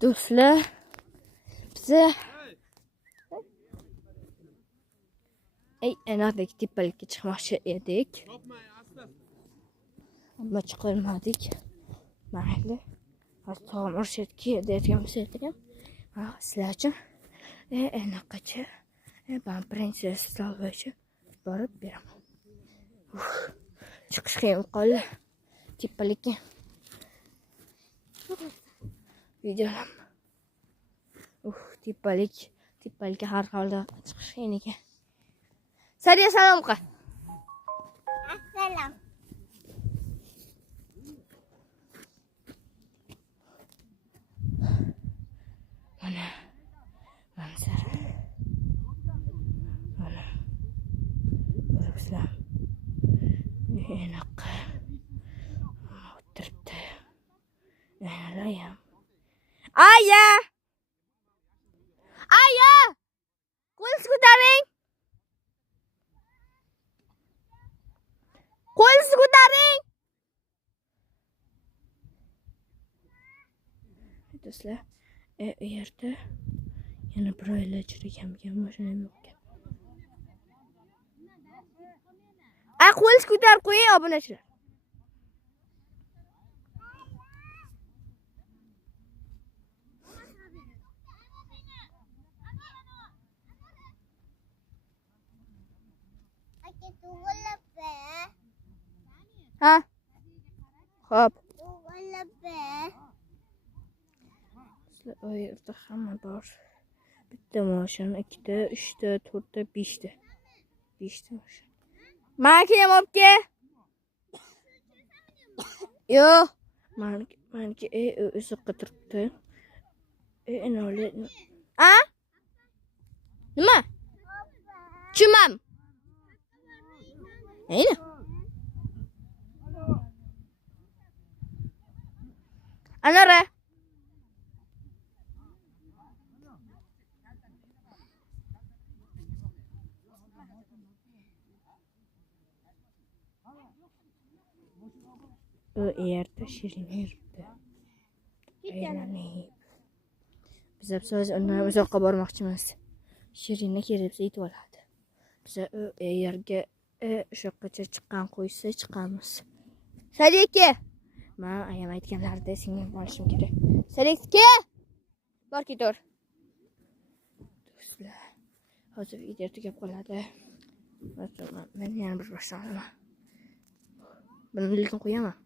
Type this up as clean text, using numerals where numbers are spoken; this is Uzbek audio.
Do'stlar, biza anaqadek tepalikka chiqmoqchi edik. Ammo chiqolmadik. Mayli. Hozir tog'am urishayotgan deyotgan bo'lsa-ham, sizlar uchun anaqacha prinsess stolgacha borib beraman. Chiqish qiyin qoldi. Tepalikka. Videolar. Tepalikka har holda chiqish qiyin ekan. Sariya salom qil. Assalom. Mana manzara. Mana. Ko'ribsizlar. Anaqa. O'tiribdi. Ayam. Aya! Aya! Qo'lingizni ko'taring. Qo'lingizni ko'taring. Do'stlar, u yerda yana bir oila chirigan mashina yo'q ekan. Qo'lingizni ko'tarib qo'ying, obunachilar. Ha? Xo'p. O yerda hamma bor. Bitta mashina, ikkita, uchta, to'rtta, beshta. Beshta mashina. Mana kelam olib kel. Yo'q. Meniki uzoqqa turibdi. Enoli. A? Nima? Chumam. Ayni. Anara. O yerda shirin yuribdi. Aylanib. Biz hozir undan uzoqqa bormoqchimiz. Shirinni kelib yetib oladi. Biz u yerga o'shaqacha chiqqan qo'ysa chiqamiz. Sadiki. Men ayam aytganlaridek singlim olishim kerak. Sadiki. Bor ketur. Do'stlar, hozir video tugab qoladi. Men yana bir boshlayman. Buni lekin qo'yaman.